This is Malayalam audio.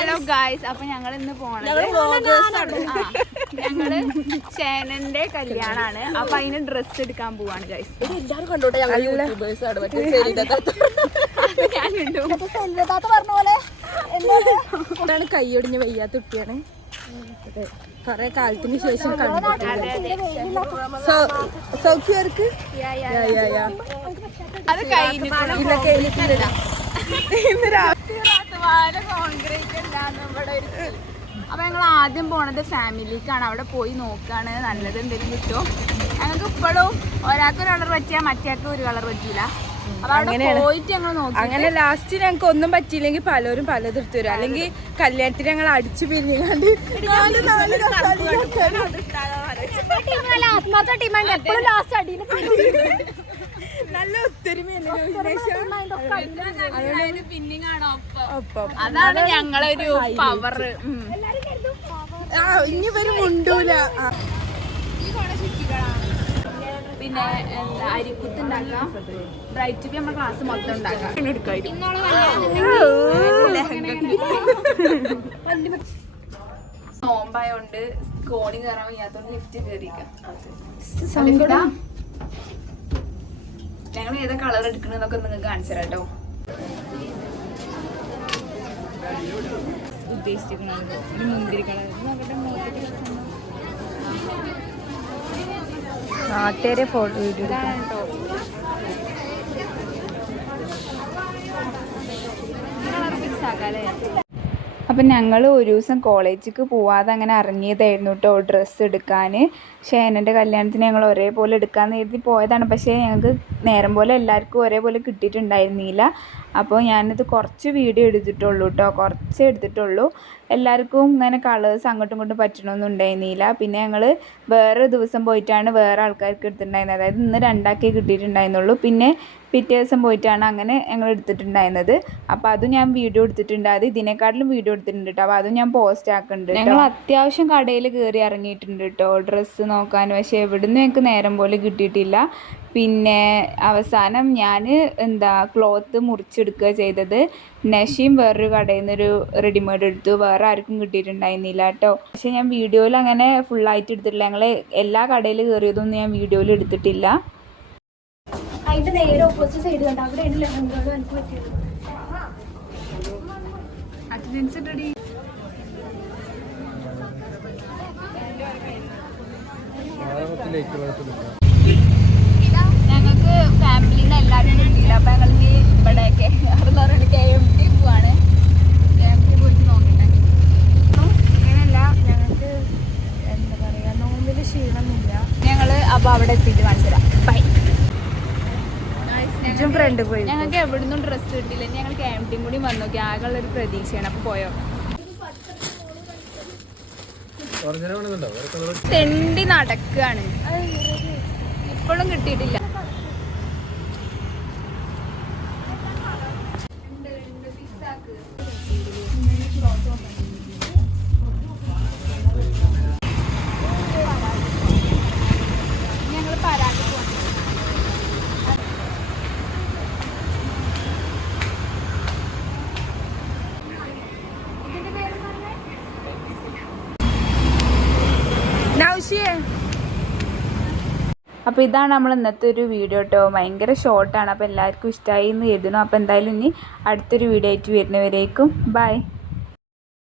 ഹലോ ഗായ്സ്, അപ്പൊ ഞങ്ങൾ ഇന്ന് പോണത് ഞങ്ങള് ഷേനന്റെ കല്യാണാണ്. അപ്പൊ അതിന് ഡ്രസ്സ് എടുക്കാൻ പോവാണ് ഗായ്സ്. എല്ലാരും കണ്ടോട്ടെ, എന്താണ് കൈയൊടിഞ്ഞ് വയ്യാത്ത കുട്ടിയാണ്. കൊറേ കാലത്തിന് ശേഷം സൗഖ്യവർക്ക് അത് കഴിഞ്ഞു. അപ്പൊ ഞങ്ങൾ ആദ്യം പോണത് ഫാമിലിക്കാണ്. അവിടെ പോയി നോക്കാണ് നല്ലത് എന്തെങ്കിലും കിട്ടും. ഞങ്ങൾക്ക് ഇപ്പോഴും ഒരാൾക്ക് ഒരു കളർ പറ്റിയാൽ മറ്റേക്ക് ഒരു കളർ പറ്റൂല. അപ്പൊ അവിടെ പോയിട്ട് ഞങ്ങൾ നോക്കി. അങ്ങനെ ലാസ്റ്റ് ഞങ്ങൾക്ക് ഒന്നും പറ്റിയില്ലെങ്കിൽ പലരും പലതെടുത്തു വരും. അല്ലെങ്കിൽ കല്യാണത്തിന് ഞങ്ങൾ അടിച്ചു പിരിഞ്ഞാണ്ട് നല്ല ഒപ്പം. അതാണ് ഞങ്ങളൊരു പവർ. ഇനി വരും മുണ്ടൂല. പിന്നെ എന്താ അരിക്കുത്ത് ഉണ്ടാക്കാം. ബ്രൈറ്റ് ബി നമ്മുടെ ക്ലാസ് മൊത്തം ഉണ്ടാക്കാം. നോമ്പായോണ്ട് കോണി കയറാൻ വയ്യാത്തോണ്ട് ലിഫ്റ്റ് കയറിക്കാം. ഞങ്ങൾ ഏതാ കളർ എടുക്കണെന്നൊക്കെ നിങ്ങൾക്ക് കാണിച്ചു തരാം കേട്ടോ. ഉദ്ദേശിച്ചിരിക്കണത് മുന്തിരി കളർ. നാട്ടുകാരെ ഫോട്ടോ വീഡിയോ കേട്ടോ. ഫിക്സ് ആക്കാല്ലേ. അപ്പം ഞങ്ങൾ ഒരു ദിവസം കോളേജിലേക്ക് പോവാതെ അങ്ങനെ ഇറങ്ങിയതായിരുന്നു കേട്ടോ ഡ്രസ്സ് എടുക്കാൻ. ഷേനൻ്റെ കല്യാണത്തിന് ഞങ്ങൾ ഒരേപോലെ എടുക്കാമെന്ന് കരുതി പോയതാണ്. പക്ഷേ ഞങ്ങൾക്ക് നേരം പോലെ എല്ലാവർക്കും ഒരേപോലെ കിട്ടിയിട്ടുണ്ടായിരുന്നില്ല. അപ്പോൾ ഞാനിത് കുറച്ച് വീഡിയോ എടുത്തിട്ടുള്ളൂ കേട്ടോ, കുറച്ച് എടുത്തിട്ടുള്ളൂ. എല്ലാവർക്കും ഇങ്ങനെ കളേഴ്സ് അങ്ങോട്ടും ഇങ്ങോട്ടും പറ്റണമെന്നും ഉണ്ടായിരുന്നില്ല. പിന്നെ ഞങ്ങൾ വേറെ ദിവസം പോയിട്ടാണ് വേറെ ആൾക്കാർക്ക് എടുത്തിട്ടുണ്ടായിരുന്നത്. അതായത് ഇന്ന് രണ്ടാക്കേ കിട്ടിയിട്ടുണ്ടായിരുന്നുള്ളൂ. പിന്നെ പിറ്റേ ദിവസം പോയിട്ടാണ് അങ്ങനെ ഞങ്ങൾ എടുത്തിട്ടുണ്ടായിരുന്നത്. അപ്പോൾ അതും ഞാൻ വീഡിയോ എടുത്തിട്ടുണ്ട്. അത് ഇതിനെക്കാട്ടിലും വീഡിയോ എടുത്തിട്ടുണ്ട് കേട്ടോ. അപ്പോൾ അതും ഞാൻ പോസ്റ്റ് ആക്കുന്നുണ്ട്. ഞങ്ങൾ അത്യാവശ്യം കടയിൽ കയറി ഇറങ്ങിയിട്ടുണ്ട് കേട്ടോ ഡ്രസ്സ് നോക്കാൻ. പക്ഷേ എവിടുന്ന് ഞങ്ങൾക്ക് നേരം പോലെ കിട്ടിയിട്ടില്ല. പിന്നെ അവസാനം ഞാൻ ക്ലോത്ത് മുറിച്ചെടുക്കുക ചെയ്തത്. നഷീം വേറൊരു കടയിൽ നിന്നൊരു റെഡിമെയ്ഡ് എടുത്തു. വേറെ ആർക്കും കിട്ടിയിട്ടുണ്ടായിരുന്നില്ല കേട്ടോ. പക്ഷേ ഞാൻ വീഡിയോയിൽ അങ്ങനെ ഫുള്ളായിട്ട് എടുത്തിട്ടില്ല. ഞങ്ങൾ എല്ലാ കടയിൽ കയറിയതൊന്നും ഞാൻ വീഡിയോയിൽ എടുത്തിട്ടില്ല. അതിന്റെ നേരെ ഓപ്പോസിറ്റ് സൈഡ് കണ്ട അവിടെയാണ് ലഹങ്കകളും എനിക്ക് പറ്റിയത്. ഞങ്ങൾക്ക് ഫാമിലിന്ന് എല്ലാവരും കിട്ടിയില്ല. അപ്പൊ ഞങ്ങൾ ഇവിടെയൊക്കെ അറുന്നൂറ് KMT പോവാണ്. KMT പോയിട്ട് നോക്കട്ടെ. അങ്ങനെയല്ല, ഞങ്ങൾക്ക് എന്താ പറയാ നോമ്പില് ക്ഷീണമൊന്നുമില്ല. ഞങ്ങള് അപ്പൊ അവിടെ എത്തിയിട്ട് കാണിച്ചുതരാം. ബൈ. ഫ്രണ്ട് പോയി. ഞങ്ങൾക്ക് എവിടുന്നും ഡ്രസ്സ് കിട്ടില്ല. ഞങ്ങൾ KMT കൂടി വന്നു നോക്കി. ആകെയുള്ളൊരു പ്രതീക്ഷയാണ്. അപ്പൊ പോയോ തെണ്ടി നടക്കാണ്. ഇപ്പോഴും കിട്ടിയിട്ടില്ല. ഞങ്ങൾ പരാതി പോകണം. അപ്പോൾ ഇതാണ് നമ്മൾ ഇന്നത്തെ ഒരു വീഡിയോ കേട്ടോ. ഭയങ്കര ഷോർട്ടാണ്. അപ്പോൾ എല്ലാവർക്കും ഇഷ്ടമായി എന്ന് കരുതുന്നു. അപ്പോൾ എന്തായാലും ഇനി അടുത്തൊരു വീഡിയോ ആയിട്ട് വരുന്നവരേക്കും ബൈ.